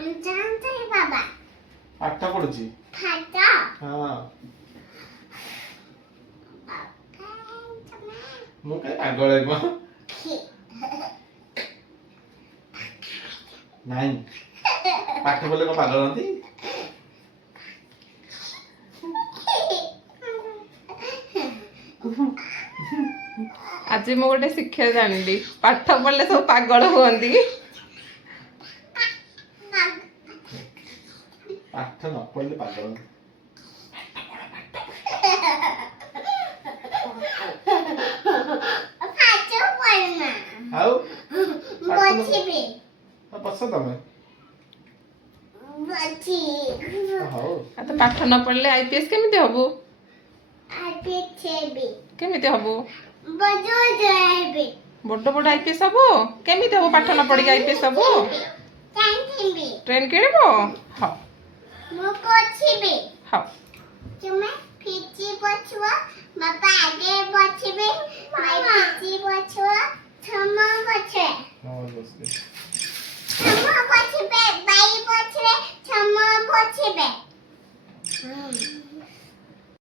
जानते हैं बाबा ପାଠ ପଢୁଛି खाता ହଁ ମୁଁ କାଇଁ ପାଗଳ ହେବ ନାଇଁ ପାଠ ପଢିଲେ କଣ ପାଗଳ ହନ୍ତି आज मु गोटे शिक्षा जानिली पाठ पढ़ले सब पागल हुअंती ପାଠ ନ ପଢିଲେ ପାଗଳ ହନ୍ତି पाचो पढ़ना ଆଉ बच्ची भी ବସ ତମେ बच्ची ହଉ आ तो पाठ न पढ़ले आईपीएस केमिति हबु पीछे भी केमिति हबु बजो जाए भी बड़ बड़ आईपीएस हबु केमिति हबु पाठ न पढ़ी आईपीएस हबु कैंटीन भी ट्रेन किणबो हां मुको अच्छी भी हां तुम्हें पीछे बचुआ बाबा आगे बचबे मैं पीछे बचुआ थमा बचे ହଁ ବସ